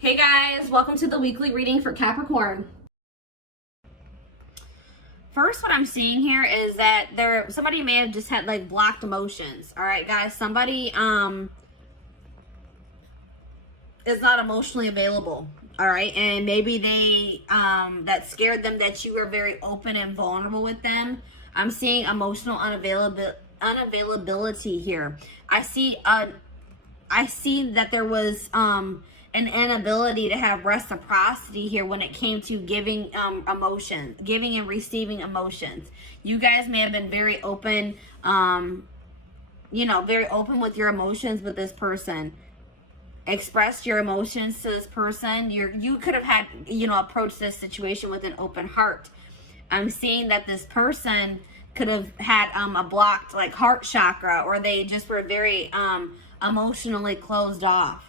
Hey guys, welcome to the weekly reading for Capricorn. First, what I'm seeing here is that somebody may have just had like blocked emotions. All right, guys, somebody is not emotionally available. All right, and maybe they that scared them that you were very open and vulnerable with them. I'm seeing emotional unavailability here. I see that there was an inability to have reciprocity here when it came to giving giving and receiving emotions. You guys may have been very open, very open with your emotions with this person. Expressed your emotions to this person. You could have had, approached this situation with an open heart. I'm seeing that this person could have had a blocked like heart chakra, or they just were very emotionally closed off.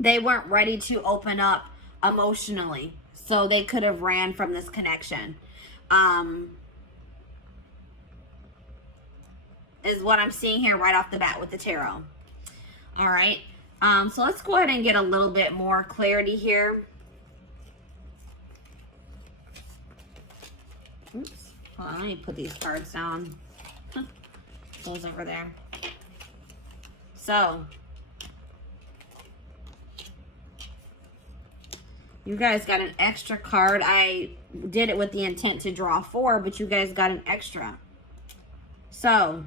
They weren't ready to open up emotionally, so they could have ran from this connection. Is what I'm seeing here right off the bat with the tarot. All right. So let's go ahead and get a little bit more clarity here. Oops. Hold on, let me put these cards down. Those over there. So, you guys got an extra card. I did it with the intent to draw 4, but you guys got an extra. So,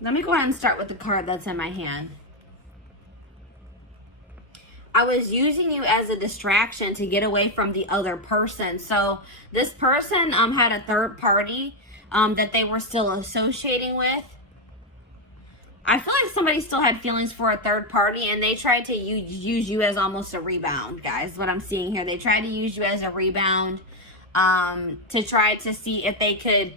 let me go ahead and start with the card that's in my hand. I was using you as a distraction to get away from the other person. So this person had a third party that they were still associating with. I feel like somebody still had feelings for a third party, and they tried to use you as almost a rebound, guys. What I'm seeing here, they tried to use you as a rebound to try to see if they could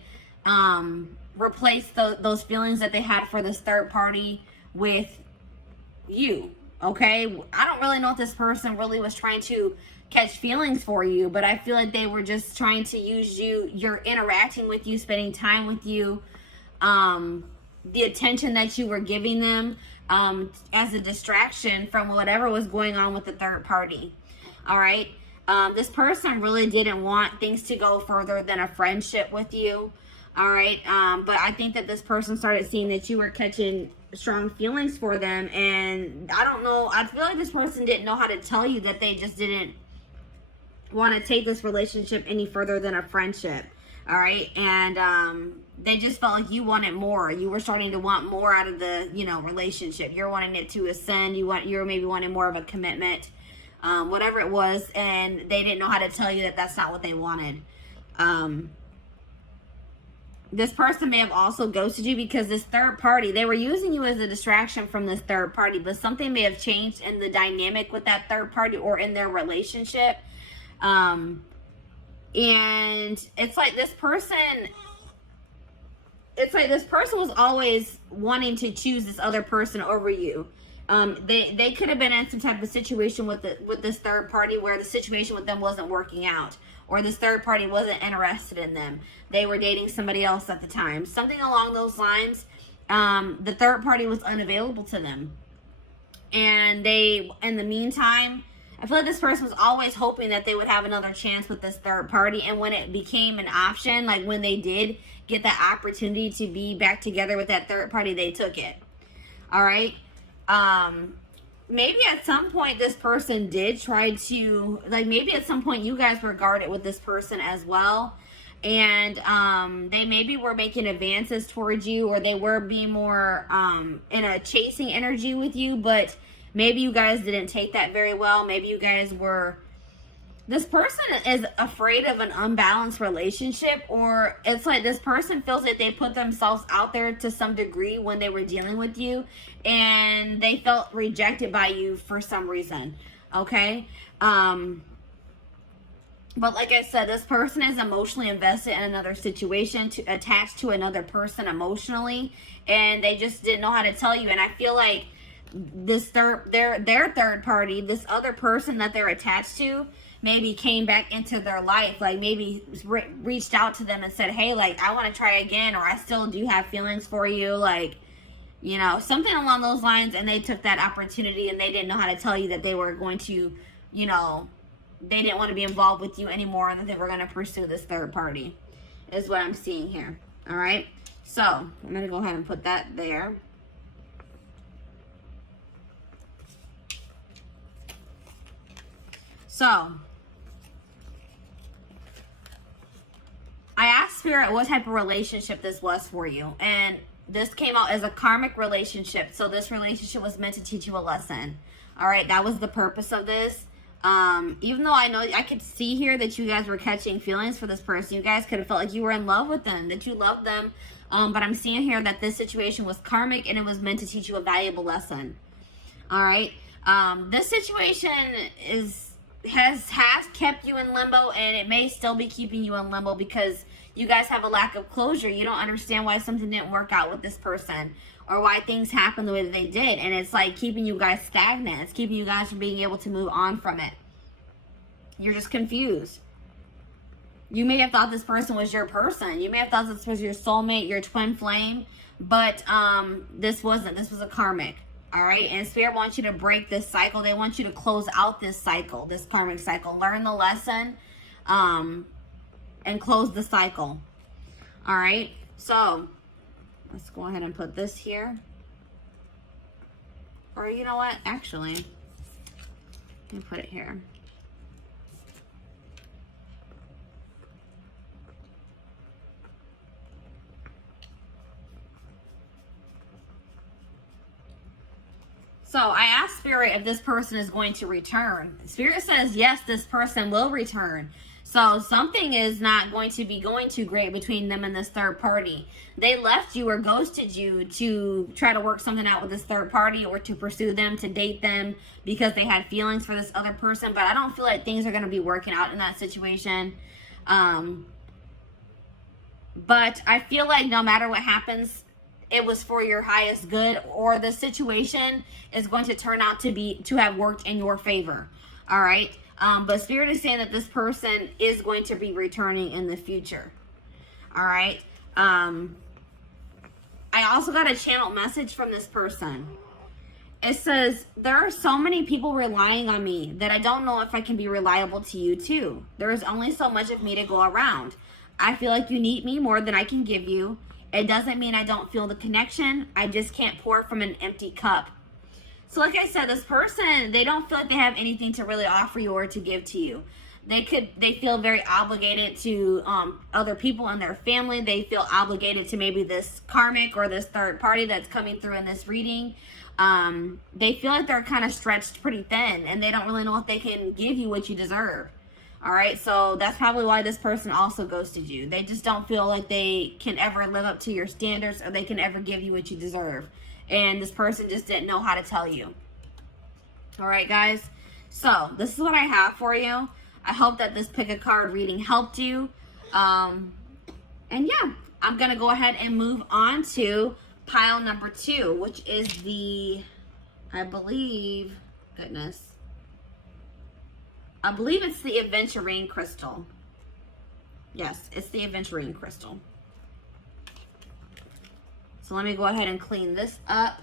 replace those feelings that they had for this third party with you. Okay, I don't really know if this person really was trying to catch feelings for you, but I feel like they were just trying to use you, you're interacting with you, spending time with you, the attention that you were giving them as a distraction from whatever was going on with the third party. All right, this person really didn't want things to go further than a friendship with you. All right, but I think that this person started seeing that you were catching strong feelings for them, and I don't know, I feel like this person didn't know how to tell you that they just didn't want to take this relationship any further than a friendship. All right, and they just felt like you wanted more. You were starting to want more out of the relationship. You're wanting it to ascend. You're maybe wanting more of a commitment, whatever it was, and they didn't know how to tell you that that's not what they wanted. This person may have also ghosted you because this third party, they were using you as a distraction from this third party, but something may have changed in the dynamic with that third party or in their relationship. And it's like this person was always wanting to choose this other person over you. They could have been in some type of situation with this third party where the situation with them wasn't working out, or this third party wasn't interested in them. They were dating somebody else at the time. Something along those lines. The third party was unavailable to them. And in the meantime, I feel like this person was always hoping that they would have another chance with this third party. And when it became an option, like when they did get that opportunity to be back together with that third party, they took it. All right. Maybe at some point this person did try to, maybe at some point you guys were guarded with this person as well. And they maybe were making advances towards you, or they were being more in a chasing energy with you, but maybe you guys didn't take that very well. Maybe you guys were, this person is afraid of an unbalanced relationship, or it's like this person feels that they put themselves out there to some degree when they were dealing with you, and they felt rejected by you for some reason. Okay. But like I said, this person is emotionally invested in another situation, attached to another person emotionally, and they just didn't know how to tell you. And I feel like this their third party, this other person that they're attached to, maybe came back into their life, like maybe reached out to them and said, hey, like, I want to try again, or I still do have feelings for you, like, you know, something along those lines. And they took that opportunity and they didn't know how to tell you that they were going to, you know, they didn't want to be involved with you anymore, and that they were going to pursue this third party, is what I'm seeing here. All right, so I'm going to go ahead and put that there. So I asked Spirit what type of relationship this was for you, and this came out as a karmic relationship. So this relationship was meant to teach you a lesson. All right, that was the purpose of this. Even though I know I could see here that you guys were catching feelings for this person, you guys could have felt like you were in love with them, that you loved them. But I'm seeing here that this situation was karmic and it was meant to teach you a valuable lesson. All right. This situation has kept you in limbo, and it may still be keeping you in limbo because you guys have a lack of closure. You don't understand why something didn't work out with this person, or why things happened the way that they did. And it's like keeping you guys stagnant. It's keeping you guys from being able to move on from it. You're just confused. You may have thought this person was your person. You may have thought this was your soulmate, your twin flame, but this wasn't. This was a karmic. All right, and Spirit wants you to break this cycle. They want you to close out this cycle, this karmic cycle. Learn the lesson and close the cycle. All right, so let's go ahead and put this here. Or you know what? Actually, let me put it here. So I asked Spirit if this person is going to return. Spirit says, yes, this person will return. So something is not going to be going too great between them and this third party. They left you or ghosted you to try to work something out with this third party, or to pursue them, to date them, because they had feelings for this other person. But I don't feel like things are going to be working out in that situation. But I feel like no matter what happens, it was for your highest good, or the situation is going to turn out to have worked in your favor. All right. But Spirit is saying that this person is going to be returning in the future. All right. I also got a channel message from this person. It says, there are so many people relying on me that I don't know if I can be reliable to you too. There is only so much of me to go around. I feel like you need me more than I can give you. It doesn't mean I don't feel the connection. I just can't pour from an empty cup. So like I said, this person, they don't feel like they have anything to really offer you or to give to you. They feel very obligated to other people in their family. They feel obligated to maybe this karmic or this third party that's coming through in this reading. They feel like they're kind of stretched pretty thin, and they don't really know if they can give you what you deserve. All right, so that's probably why this person also ghosted you. They just don't feel like they can ever live up to your standards, or they can ever give you what you deserve. And this person just didn't know how to tell you. All right, guys. So this is what I have for you. I hope that this pick a card reading helped you. And yeah, I'm going to go ahead and move on to pile number 2, which is the, I believe it's the aventurine crystal. Yes, it's the aventurine crystal. So let me go ahead and clean this up.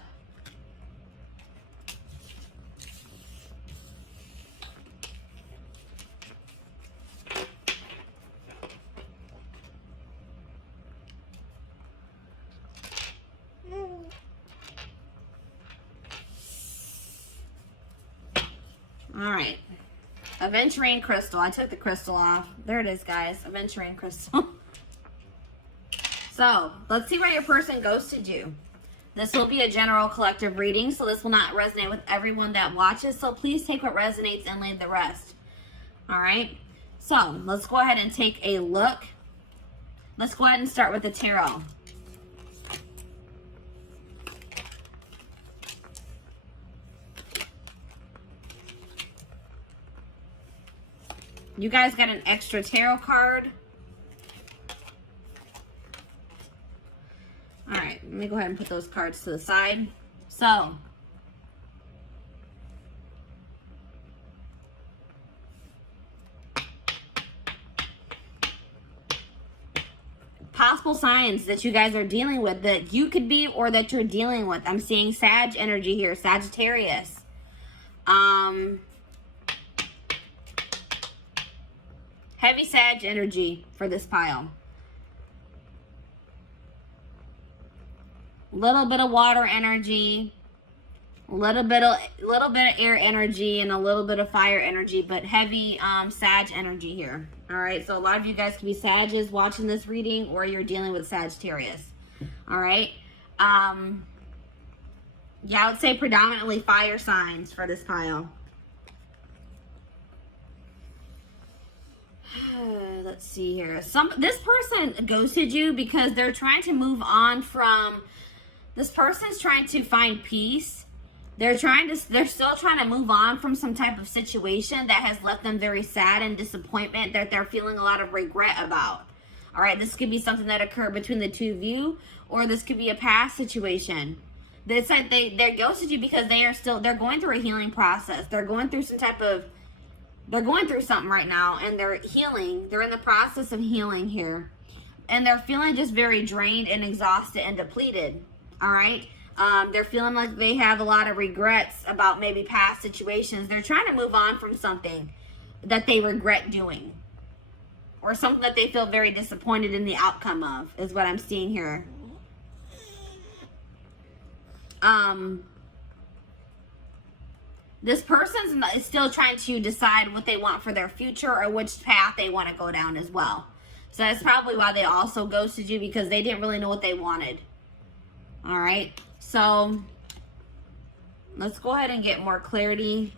All right. Aventurine crystal. I took the crystal off. There it is, guys. Aventurine crystal. So, let's see where your person ghosted you. This will be a general collective reading, so this will not resonate with everyone that watches. So please take what resonates and leave the rest. All right? So, let's go ahead and take a look. Let's go ahead and start with the tarot. You guys got an extra tarot card. All right, let me go ahead and put those cards to the side. So, possible signs that you guys are dealing with, that you could be or that you're dealing with. I'm seeing Sag energy here, Sagittarius. Heavy Sag energy for this pile. Little bit of water energy, little bit of air energy, and a little bit of fire energy, but heavy Sag energy here. All right, so a lot of you guys could be Sages watching this reading, or you're dealing with Sagittarius. All right. Yeah, I would say predominantly fire signs for this pile. Let's see here. This person ghosted you because they're trying to move on from. This person's trying to find peace. They're still trying to move on from some type of situation that has left them very sad and disappointment, that they're feeling a lot of regret about. All right, this could be something that occurred between the two of you, or this could be a past situation. It's like they ghosted you because they're going through a healing process. They're going through they're going through something right now, and they're healing. They're in the process of healing here. And they're feeling just very drained and exhausted and depleted. All right. They're feeling like they have a lot of regrets about maybe past situations. They're trying to move on from something that they regret doing, or something that they feel very disappointed in the outcome of, is what I'm seeing here. This person is still trying to decide what they want for their future, or which path they want to go down as well. So that's probably why they also ghosted you, because they didn't really know what they wanted. All right, so let's go ahead and get more clarity.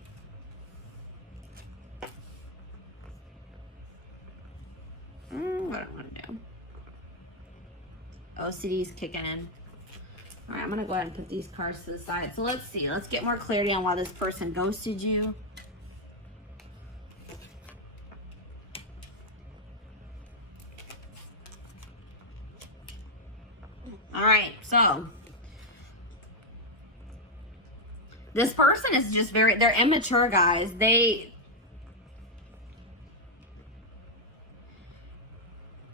What do I want to do? OCD is kicking in. All right, I'm going to go ahead and put these cards to the side. So let's see. Let's get more clarity on why this person ghosted you. All right, so this person is just they're immature, guys.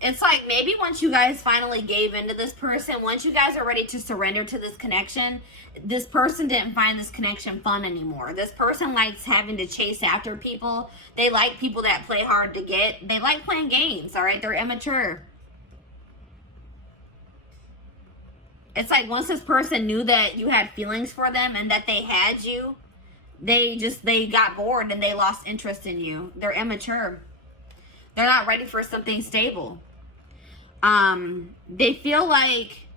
It's like maybe once you guys finally gave into this person, once you guys are ready to surrender to this connection, this person didn't find this connection fun anymore. This person likes having to chase after people. They like people that play hard to get. They like playing games, all right? They're immature. It's like once this person knew that you had feelings for them and that they had you, they got bored and they lost interest in you. They're immature. They're not ready for something stable. They feel like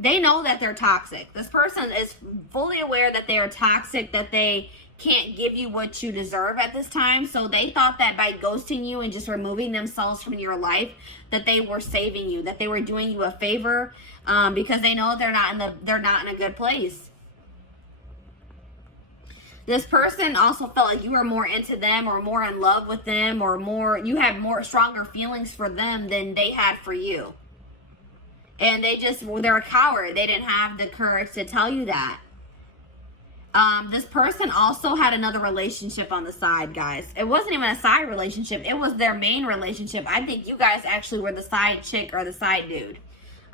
they know that they're toxic. This person is fully aware that they are toxic, that they can't give you what you deserve at this time. So they thought that by ghosting you and just removing themselves from your life, that they were saving you, that they were doing you a favor, because they know they're not in a good place. This person also felt like you were more into them, or more in love with them, or you had stronger feelings for them than they had for you. And they're a coward. They didn't have the courage to tell you that. This person also had another relationship on the side, guys. It wasn't even a side relationship. It was their main relationship. I think you guys actually were the side chick or the side dude.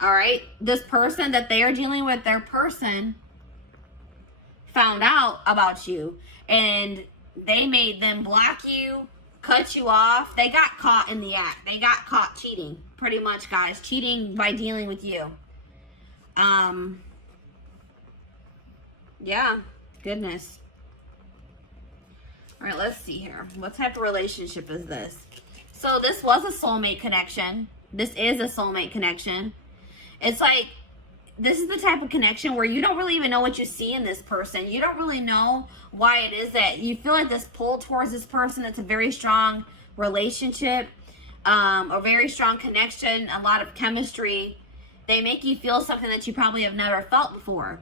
All right? This person that they are dealing with, their person found out about you, and they made them block you, cut you off. They got caught in the act. They got caught cheating, pretty much, guys. Cheating by dealing with you. Yeah. Goodness. All right, let's see here. What type of relationship is this? So this was a soulmate connection. This is a soulmate connection. It's like, this is the type of connection where you don't really even know what you see in this person. You don't really know why it is that you feel like this pull towards this person. It's a very strong relationship, a very strong connection, a lot of chemistry. They make you feel something that you probably have never felt before.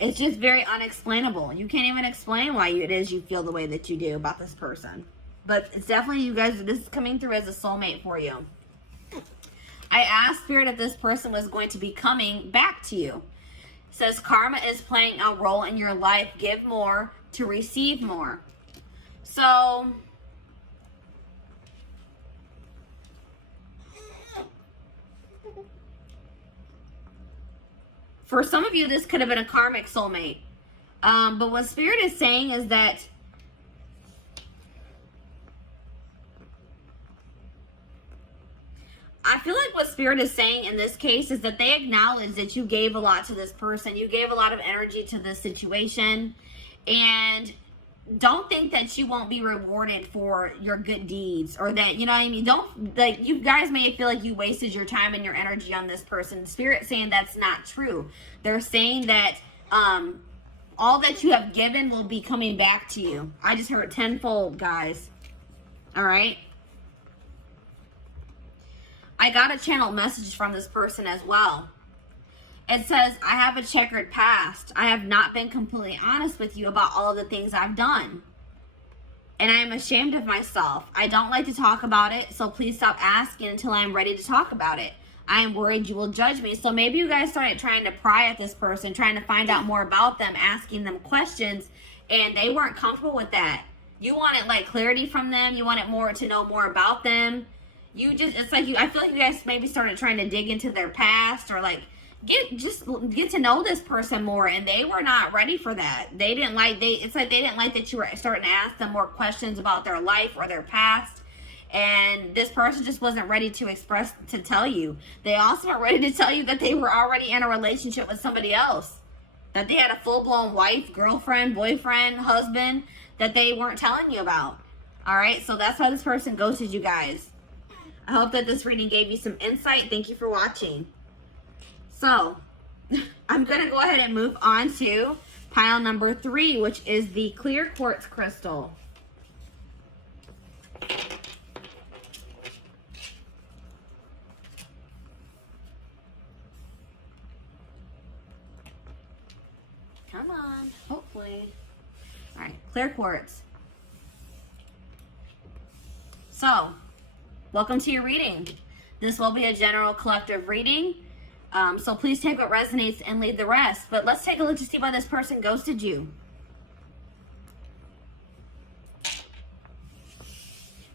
It's just very unexplainable. You can't even explain why it is you feel the way that you do about this person. But it's definitely, you guys, this is coming through as a soulmate for you. I asked Spirit if this person was going to be coming back to you. It says karma is playing a role in your life. Give more to receive more. So For some of you, this could have been a karmic soulmate. But what Spirit is saying is that I feel like what Spirit is saying in this case is that they acknowledge that you gave a lot to this person. You gave a lot of energy to this situation. And don't think that you won't be rewarded for your good deeds, or that, you know what I mean? Don't, like, you guys may feel like you wasted your time and your energy on this person. Spirit saying that's not true. They're saying that all that you have given will be coming back to you. I just heard tenfold, guys. All right. I got a channeled message from this person as well. It says, I have a checkered past. I have not been completely honest with you about all of the things I've done. And I am ashamed of myself. I don't like to talk about it, so please stop asking until I'm ready to talk about it. I am worried you will judge me. So maybe you guys started trying to pry at this person, trying to find out more about them, asking them questions, and they weren't comfortable with that. You wanted like clarity from them. You wanted more to know more about them. You just, it's like I feel like you guys maybe started trying to dig into their past, or like get to know this person more, and they were not ready for that. They didn't like, it's like they didn't like that you were starting to ask them more questions about their life or their past. And this person just wasn't ready to tell you. They also weren't ready to tell you that they were already in a relationship with somebody else. That they had a full-blown wife, girlfriend, boyfriend, husband that they weren't telling you about. All right, so that's why this person ghosted you guys. I hope that this reading gave you some insight. Thank you for watching. So, I'm going to go ahead and move on to pile number 3, which is the clear quartz crystal. Come on, hopefully. All right, clear quartz. So, welcome to your reading. This will be a general collective reading. So please take what resonates and leave the rest. But let's take a look to see why this person ghosted you.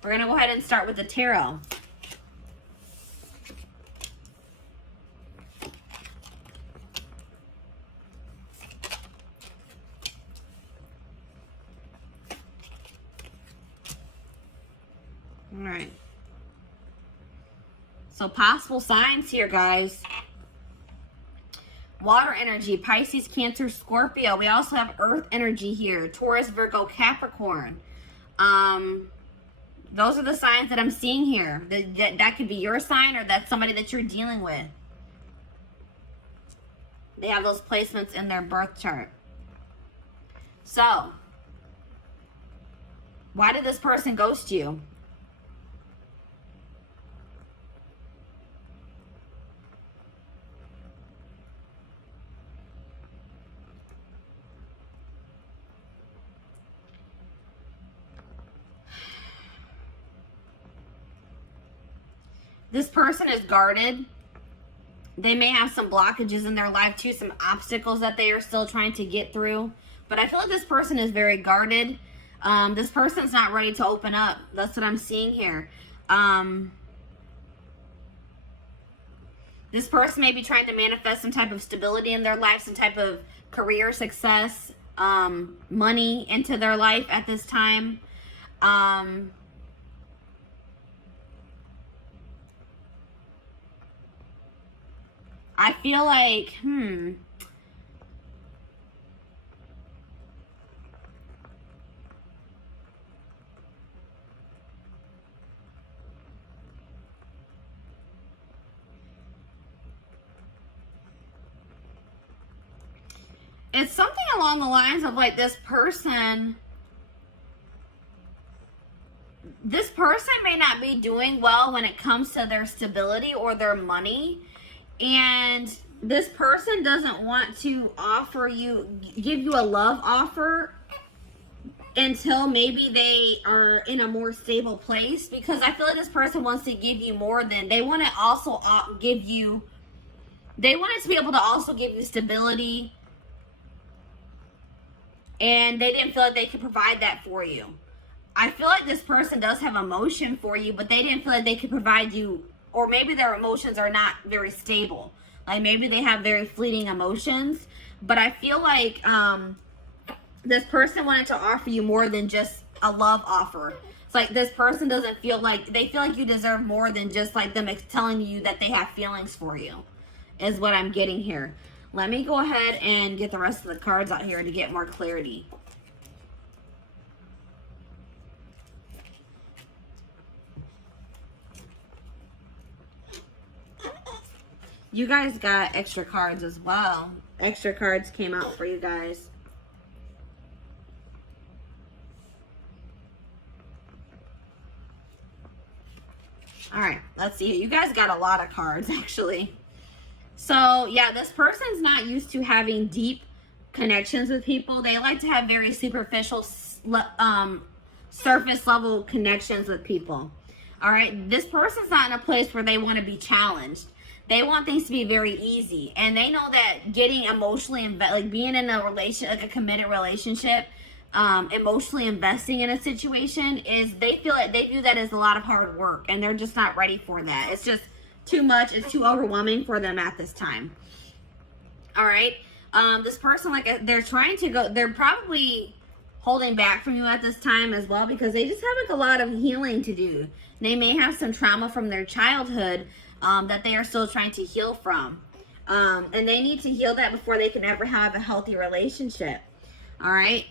We're going to go ahead and start with the tarot. All right. So possible signs here, guys. Water energy, Pisces, Cancer, Scorpio. We also have earth energy here. Taurus, Virgo, Capricorn. Those are the signs that I'm seeing here. That could be your sign, or that's somebody that you're dealing with. They have those placements in their birth chart. So, why did this person ghost you? This person is guarded. They may have some blockages in their life too, some obstacles that they are still trying to get through. But I feel like this person is very guarded. This person's not ready to open up. That's what I'm seeing here. This person may be trying to manifest some type of stability in their life, some type of career success, money into their life at this time. I feel like, it's something along the lines of like this person may not be doing well when it comes to their stability or their money. And this person doesn't want to give you a love offer until maybe they are in a more stable place. Because I feel like this person wants to give you more than, they want to also give you, they wanted to be able to also give you stability. And they didn't feel like they could provide that for you. I feel like this person does have emotion for you, but they didn't feel like they could provide you, or maybe their emotions are not very stable. Like maybe they have very fleeting emotions, but I feel like this person wanted to offer you more than just a love offer. It's like this person doesn't feel like, they feel like you deserve more than just like them telling you that they have feelings for you, is what I'm getting here. Let me go ahead and get the rest of the cards out here to get more clarity. You guys got extra cards as well. Extra cards came out for you guys. All right, let's see. You guys got a lot of cards, actually. So, yeah, this person's not used to having deep connections with people. They like to have very superficial, surface level connections with people. All right, this person's not in a place where they want to be challenged. They want things to be very easy, and they know that getting emotionally like being in a like a committed relationship, emotionally investing in a situation is, they feel like they view that as a lot of hard work, and they're just not ready for that. It's just too much. It's too overwhelming for them at this time. All right, this person, like, they're trying to go. They're probably holding back from you at this time as well, because they just have like a lot of healing to do. They may have some trauma from their childhood that they are still trying to heal from. And they need to heal that before they can ever have a healthy relationship. All right.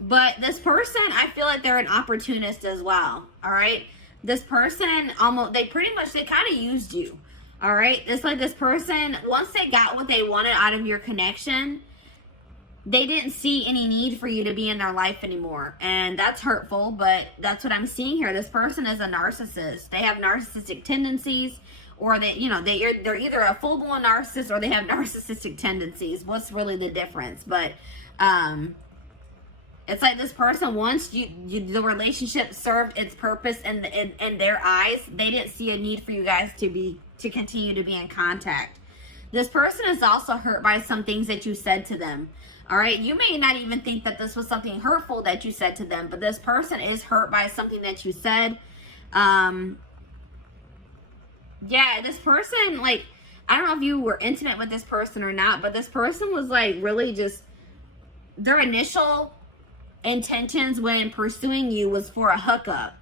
But this person, I feel like they're an opportunist as well. All right. This person they kind of used you. All right. It's like this person, once they got what they wanted out of your connection, they didn't see any need for you to be in their life anymore. And that's hurtful, but that's what I'm seeing here. This person is a narcissist. They have narcissistic tendencies, or they're either a full-blown narcissist or they have narcissistic tendencies. What's really the difference? But it's like this person, once the relationship served its purpose in their eyes, they didn't see a need for you guys to continue to be in contact. This person is also hurt by some things that you said to them. All right, you may not even think that this was something hurtful that you said to them, but this person is hurt by something that you said. Yeah, this person, like, I don't know if you were intimate with this person or not, but this person was like really just, their initial intentions when pursuing you was for a hookup.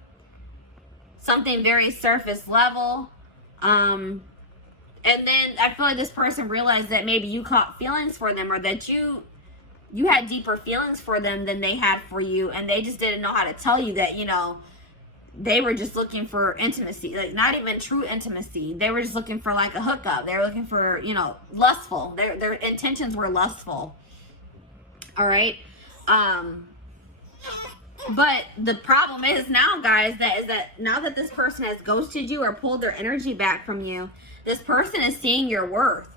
Something very surface level. And then I feel like this person realized that maybe you caught feelings for them, or that you had deeper feelings for them than they had for you, and they just didn't know how to tell you that, they were just looking for intimacy, like not even true intimacy. They were just looking for like a hookup. They were looking for, lustful. Their intentions were lustful. All right. But the problem is now, guys, that now that this person has ghosted you or pulled their energy back from you, this person is seeing your worth.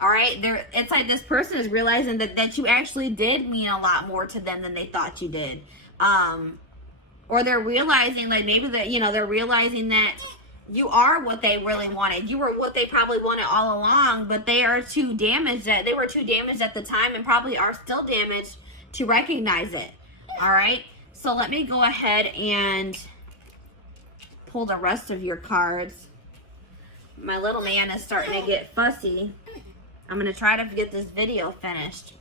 All right, it's like this person is realizing that you actually did mean a lot more to them than they thought you did. Or they're realizing, like, maybe that, they're realizing that you are what they really wanted. You were what they probably wanted all along, but they were too damaged at the time, and probably are still damaged to recognize it. All right, so let me go ahead and pull the rest of your cards. My little man is starting to get fussy. I'm going to try to get this video finished.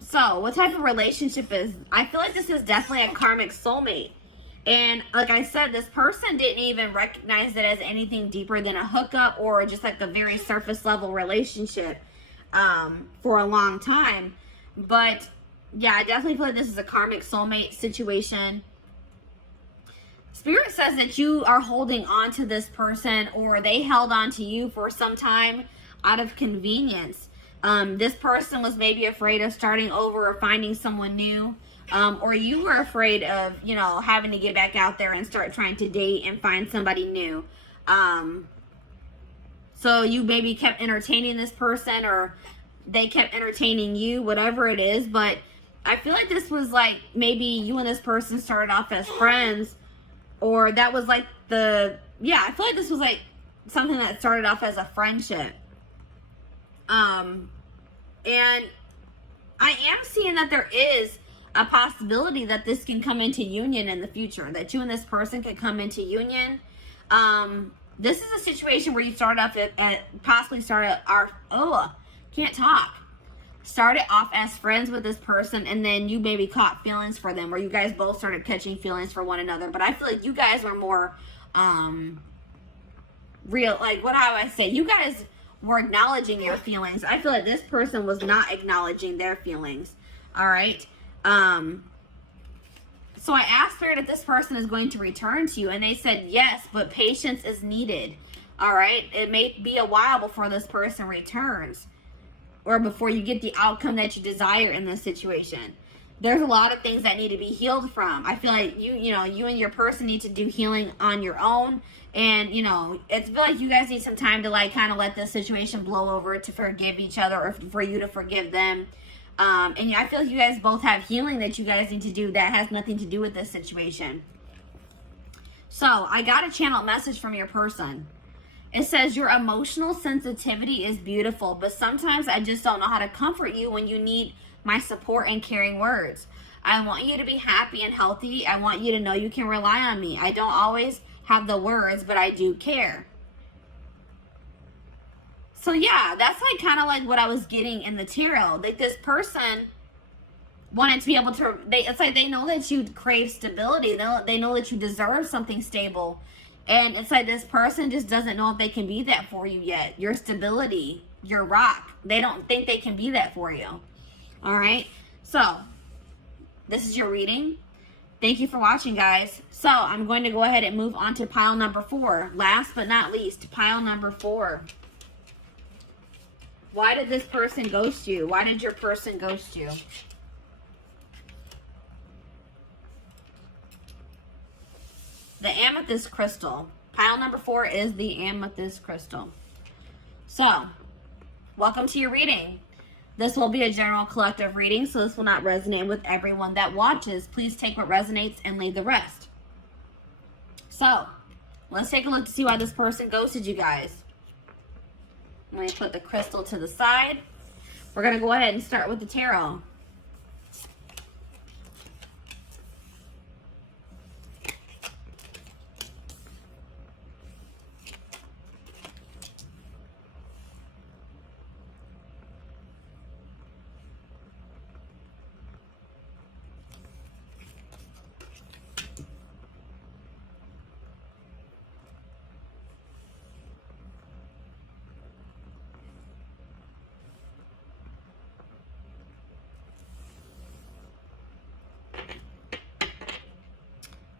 So what type of relationship I feel like this is definitely a karmic soulmate. And like I said, this person didn't even recognize it as anything deeper than a hookup or just like a very surface level relationship for a long time. But yeah, I definitely feel like this is a karmic soulmate situation. Spirit says that you are holding on to this person, or they held on to you for some time out of convenience. This person was maybe afraid of starting over or finding someone new, or you were afraid of, having to get back out there and start trying to date and find somebody new. So you maybe kept entertaining this person, or they kept entertaining you, whatever it is. But I feel like this was like, maybe you and this person started off as friends, or that was like I feel like this was like something that started off as a friendship. And I am seeing that there is a possibility that this can come into union in the future, that you and this person could come into union. This is a situation where you started off possibly started started off as friends with this person, and then you maybe caught feelings for them, or you guys both started catching feelings for one another. But I feel like you guys were more real, like, what do I say? You guys were acknowledging your feelings. I feel like this person was not acknowledging their feelings. All right. So I asked Spirit if this person is going to return to you, and they said yes, but patience is needed. All right. It may be a while before this person returns, or before you get the outcome that you desire in this situation. There's a lot of things that need to be healed from. I feel like you and your person need to do healing on your own. And, it's feel like you guys need some time to, like, kind of let this situation blow over, to forgive each other, or for you to forgive them. And I feel like you guys both have healing that you guys need to do that has nothing to do with this situation. So I got a channel message from your person. It says, your emotional sensitivity is beautiful, but sometimes I just don't know how to comfort you when you need my support and caring words. I want you to be happy and healthy. I want you to know you can rely on me. I don't always have the words, but I do care. So yeah, that's like kind of like what I was getting in the tarot. Like, this person wanted to be able to, it's like they know that you crave stability. They know that you deserve something stable. And it's like this person just doesn't know if they can be that for you yet. Your stability, your rock. They don't think they can be that for you. All right. So this is your reading. Thank you for watching, guys. So I'm going to go ahead and move on to pile number 4. Last but not least, pile number 4. Why did this person ghost you? Why did your person ghost you? The amethyst crystal. Pile number 4 is the amethyst crystal. So, welcome to your reading. This will be a general collective reading, so this will not resonate with everyone that watches. Please take what resonates and leave the rest. So, let's take a look to see why this person ghosted you guys. Let me put the crystal to the side. We're going to go ahead and start with the tarot.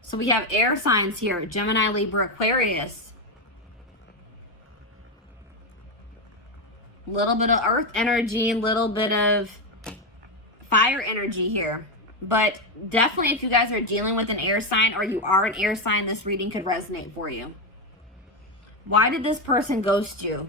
So we have air signs here: Gemini, Libra, Aquarius. A little bit of earth energy, a little bit of fire energy here. But definitely if you guys are dealing with an air sign, or you are an air sign, this reading could resonate for you. Why did this person ghost you?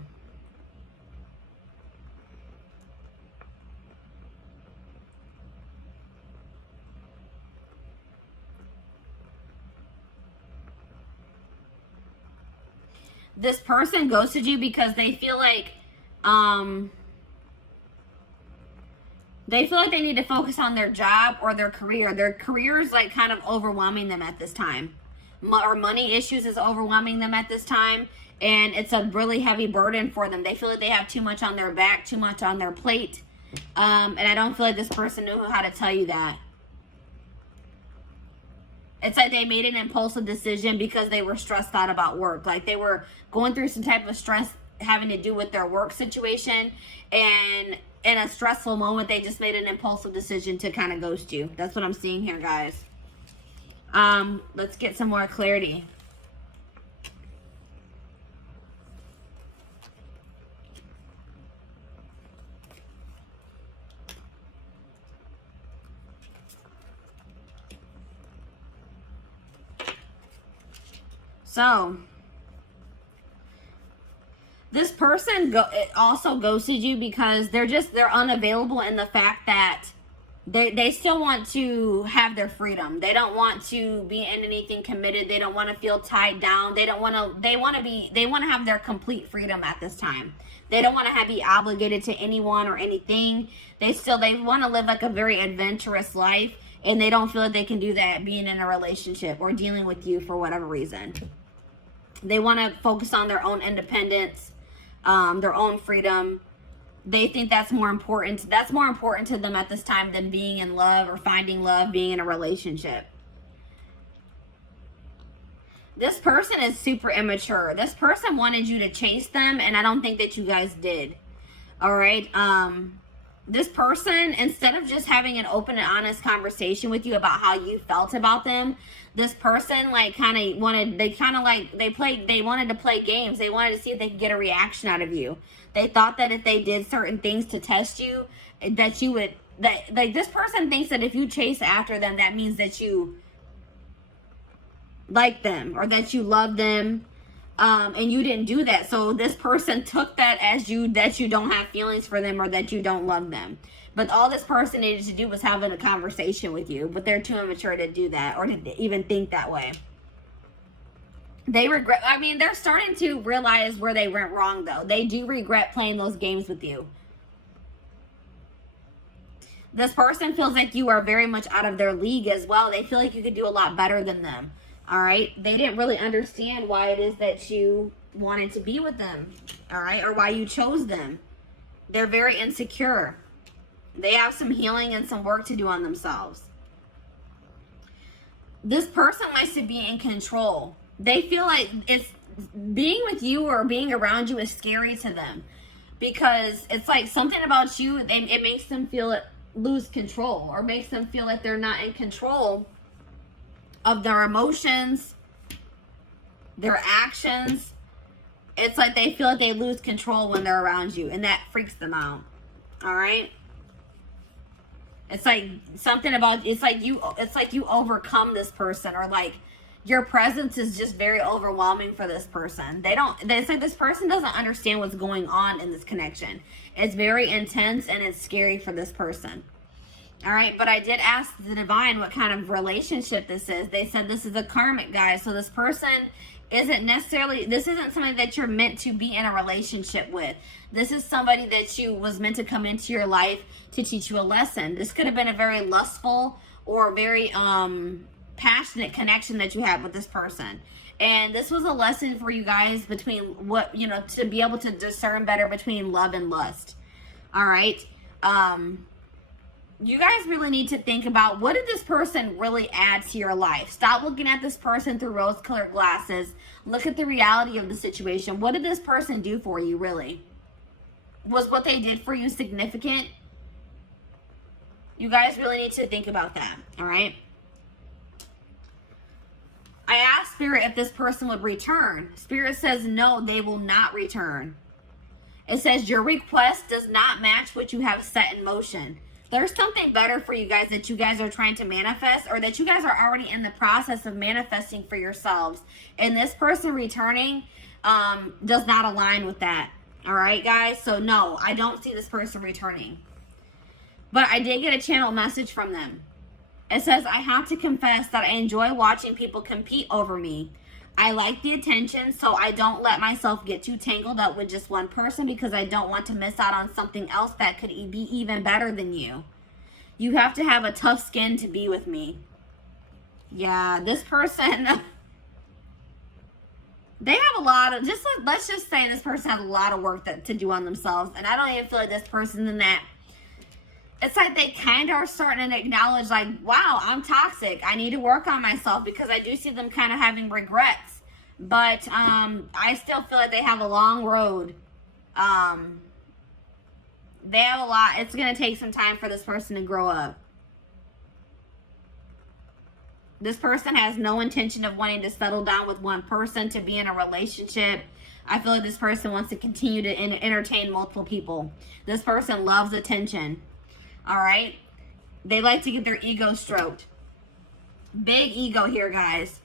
This person ghosted you because they feel like they need to focus on their job or their career. Their career is like kind of overwhelming them at this time. Or money issues is overwhelming them at this time. And it's a really heavy burden for them. They feel like they have too much on their back, too much on their plate. And I don't feel like this person knew how to tell you that. It's like they made an impulsive decision because they were stressed out about work. Like they were going through some type of stress having to do with their work situation. And in a stressful moment, they just made an impulsive decision to kind of ghost you. That's what I'm seeing here, guys. Let's get some more clarity. So, this person also ghosted you because they're unavailable in the fact that they still want to have their freedom. They don't want to be in anything committed. They don't want to feel tied down. They want to have their complete freedom at this time. They don't want to be obligated to anyone or anything. They want to live like a very adventurous life, and they don't feel like they can do that being in a relationship or dealing with you for whatever reason. They want to focus on their own independence, their own freedom. They think that's more important. That's more important to them at this time than being in love or finding love, being in a relationship. This person is super immature. This person wanted you to chase them, and I don't think that you guys did. All right. This person, instead of just having an open and honest conversation with you about how you felt about them, this person like kind of wanted, they wanted to play games. They wanted to see if they could get a reaction out of you. They thought that if they did certain things to test you, that you would, like this person thinks that if you chase after them, that means that you like them or that you love them. And you didn't do that. So this person took that as that you don't have feelings for them or that you don't love them. But all this person needed to do was having a conversation with you. But they're too immature to do that or to even think that way. They regret, I mean, they're starting to realize where they went wrong though. They do regret playing those games with you. This person feels like you are very much out of their league as well. They feel like you could do a lot better than them. All right. They didn't really understand why it is that you wanted to be with them. All right. Or why you chose them. They're very insecure. They have some healing and some work to do on themselves. This person likes to be in control. They feel like it's being with you or being around you is scary to them because it's like something about you. It makes them feel lose control or makes them feel like they're not in control of their emotions, their actions. It's like they feel like they lose control when they're around you, and that freaks them out. All right. It's like something about, it's like you overcome this person, or like your presence is just very overwhelming for this person. It's like this person doesn't understand what's going on in this connection. It's very intense and it's scary for this person. All right, but I did ask the divine what kind of relationship this is. They said this is a karmic, guys. So this person isn't somebody that you're meant to be in a relationship with. This is somebody that was meant to come into your life to teach you a lesson. This could have been a very lustful or very passionate connection that you had with this person. And this was a lesson for you guys between to be able to discern better between love and lust. All right. You guys really need to think about, what did this person really add to your life? Stop looking at this person through rose-colored glasses. Look at the reality of the situation. What did this person do for you, really? Was what they did for you significant? You guys really need to think about that, all right? I asked Spirit if this person would return. Spirit says no, they will not return. It says your request does not match what you have set in motion. There's something better for you guys that you guys are trying to manifest, or that you guys are already in the process of manifesting for yourselves. And this person returning does not align with that. All right, guys? So no, I don't see this person returning. But I did get a channel message from them. It says, I have to confess that I enjoy watching people compete over me. I like the attention, so I don't let myself get too tangled up with just one person because I don't want to miss out on something else that could be even better than you. You have to have a tough skin to be with me. Yeah, this person, they have a lot of, let's just say this person has a lot of work to do on themselves. And I don't even feel like this person in that. It's like they kind of are starting to acknowledge, like, wow, I'm toxic. I need to work on myself, because I do see them kind of having regrets. But I still feel like they have a long road. They have a lot. It's going to take some time for this person to grow up. This person has no intention of wanting to settle down with one person, to be in a relationship. I feel like this person wants to continue to entertain multiple people. This person loves attention. All right. They like to get their ego stroked. Big ego here, guys.